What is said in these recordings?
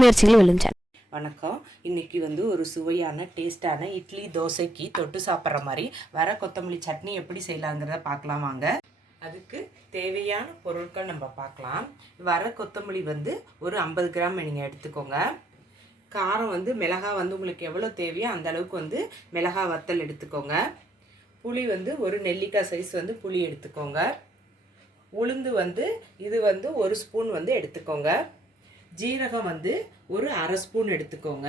முயற்சிகள் விழுந்தன வணக்கம். இன்னைக்கு வந்து ஒரு சுவையான டேஸ்டான இட்லி தோசைக்கு தொட்டு சாப்பிட்ற மாதிரி வர கொத்தமல்லி சட்னி எப்படி செய்யலாங்கிறத பார்க்கலாம் வாங்க. அதுக்கு தேவையான பொருட்கள் நம்ம பார்க்கலாம். வர கொத்தமல்லி வந்து ஒரு ஐம்பது கிராம் நீங்கள் எடுத்துக்கோங்க. காரம் வந்து மிளகா வந்து உங்களுக்கு எவ்வளோ தேவையோ அந்த அளவுக்கு வந்து மிளகா வத்தல் எடுத்துக்கோங்க. புளி வந்து ஒரு நெல்லிக்காய் சைஸ் வந்து புளி எடுத்துக்கோங்க. உளுந்து வந்து இது வந்து ஒரு ஸ்பூன் வந்து எடுத்துக்கோங்க. ஜீரகம் வந்து ஒரு அரை ஸ்பூன் எடுத்துக்கோங்க.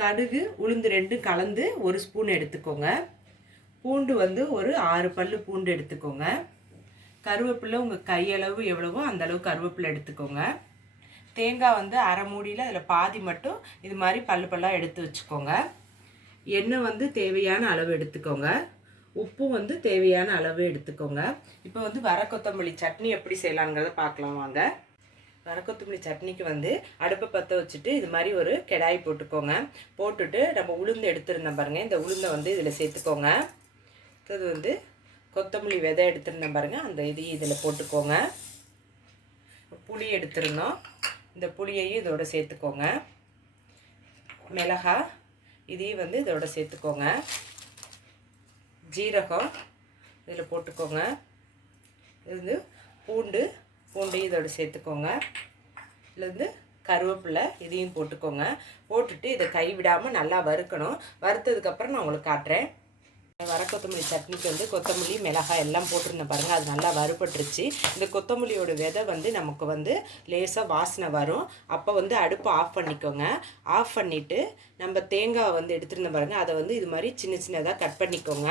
கடுகு உளுந்து ரெண்டும் கலந்து ஒரு ஸ்பூன் எடுத்துக்கோங்க. பூண்டு வந்து ஒரு ஆறு பல்லு பூண்டு எடுத்துக்கோங்க. கருவேப்பிலை உங்கள் கையளவு எவ்வளவோ அந்தளவு கருவேப்பிலை எடுத்துக்கோங்க. தேங்காய் வந்து அரை மூடியில் அதில் பாதி மட்டும் இது மாதிரி பல்லு பல்லாக எடுத்து வச்சுக்கோங்க. எண்ணெய் வந்து தேவையான அளவு எடுத்துக்கோங்க. உப்பு வந்து தேவையான அளவு எடுத்துக்கோங்க. இப்போ வந்து வர கொத்தமல்லி சட்னி எப்படி செய்யலாங்கிறத பார்க்கலாம் வாங்க. வரக்கொத்தமல்லி சட்னிக்கு வந்து அடுப்பை பற்ற வச்சுட்டு இது மாதிரி ஒரு கெடாய் போட்டுக்கோங்க. போட்டுட்டு நம்ம உளுந்து எடுத்துருந்தோம் பாருங்கள் இந்த உளுந்தை வந்து இதில் சேர்த்துக்கோங்க. இது வந்து கொத்தமல்லி விதை எடுத்துருந்தோம் பாருங்கள் அந்த இதையும் இதில் போட்டுக்கோங்க. புளி எடுத்துருந்தோம். இந்த புளியையும் இதோட சேர்த்துக்கோங்க. மிளகா இதையும் வந்து இதோட சேர்த்துக்கோங்க. ஜீரகம் இதில் போட்டுக்கோங்க. இது வந்து பூண்டு பூண்டையும் இதோட சேர்த்துக்கோங்க. இதுலேருந்து கருவேப்பிலை இதையும் போட்டுக்கோங்க. போட்டுட்டு இதை கைவிடாமல் நல்லா வறுக்கணும். வறுத்ததுக்கப்புறம் நான் உங்களுக்கு காட்டுறேன். வர கொத்தமல்லி சட்னிக்கு வந்து கொத்தமல்லி மிளகாய் எல்லாம் போட்டிருந்தேன் பாருங்கள் அது நல்லா வறுபட்டுருச்சு. இந்த கொத்தமல்லியோட விதை வந்து நமக்கு வந்து லேசாக வாசனை வரும். அப்போ வந்து அடுப்பை ஆஃப் பண்ணிக்கோங்க. ஆஃப் பண்ணிவிட்டு நம்ம தேங்காய் வந்து எடுத்துருந்தேன் பாருங்கள் அதை வந்து இது மாதிரி சின்ன சின்னதாக கட் பண்ணிக்கோங்க.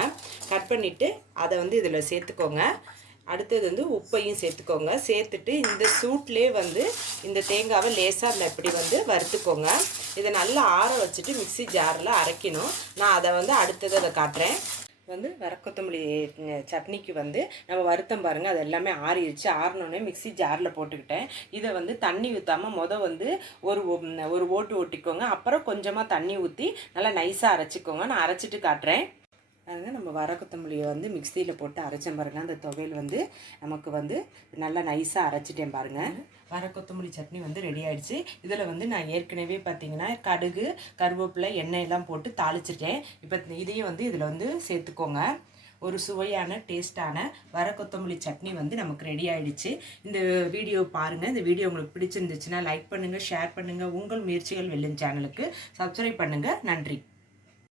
கட் பண்ணிவிட்டு அதை வந்து இதில் சேர்த்துக்கோங்க. அடுத்தது வந்து உப்பையும் சேர்த்துக்கோங்க. சேர்த்துட்டு இந்த சூட்லேயே வந்து இந்த தேங்காவை லேசாக அந்த இப்படி வந்து வறுத்துக்கோங்க. இதை நல்லா ஆற வச்சுட்டு மிக்ஸி ஜாரில் அரைக்கணும். நான் அதை வந்து அடுத்தது அதை காட்டுறேன். வந்து வரக்கொத்தமல்லி சட்னிக்கு வந்து நம்ம வருத்தம் பாருங்கள் அது எல்லாமே ஆறிடுச்சு ஆறினோடனே மிக்ஸி ஜாரில் போட்டுக்கிட்டேன். இதை வந்து தண்ணி ஊற்றாமல் மொதல் வந்து ஒரு ஒரு ஓட்டு ஓட்டிக்கோங்க அப்புறம் கொஞ்சமாக தண்ணி ஊற்றி நல்லா நைஸாக அரைச்சிக்கோங்க. நான் அரைச்சிட்டு காட்டுறேன். பாருங்க நம்ம வர கொத்தமல்லியை வந்து மிக்சியில் போட்டு அரைச்சேன் பாருங்கள் அந்த துவையல் வந்து நமக்கு வந்து நல்லா நைஸாக அரைச்சிட்டேன் பாருங்க. வர கொத்தமல்லி சட்னி வந்து ரெடி ஆகிடுச்சு இதில் வந்து நான் ஏற்கனவே பார்த்தீங்கன்னா கடுகு கருவேப்பிலை எண்ணெய் எல்லாம் போட்டு தாளிச்சிட்டேன் இப்போ இதையும் வந்து இதில் வந்து சேர்த்துக்கோங்க. ஒரு சுவையான டேஸ்டான வர கொத்தமல்லி சட்னி வந்து நமக்கு ரெடி ஆகிடுச்சு இந்த வீடியோ பாருங்கள் இந்த வீடியோ உங்களுக்கு பிடிச்சிருந்துச்சுன்னா லைக் பண்ணுங்கள் ஷேர் பண்ணுங்கள் உங்கள் முயற்சிகள் வெல்லும் சேனலுக்கு சப்ஸ்கிரைப் பண்ணுங்கள் நன்றி.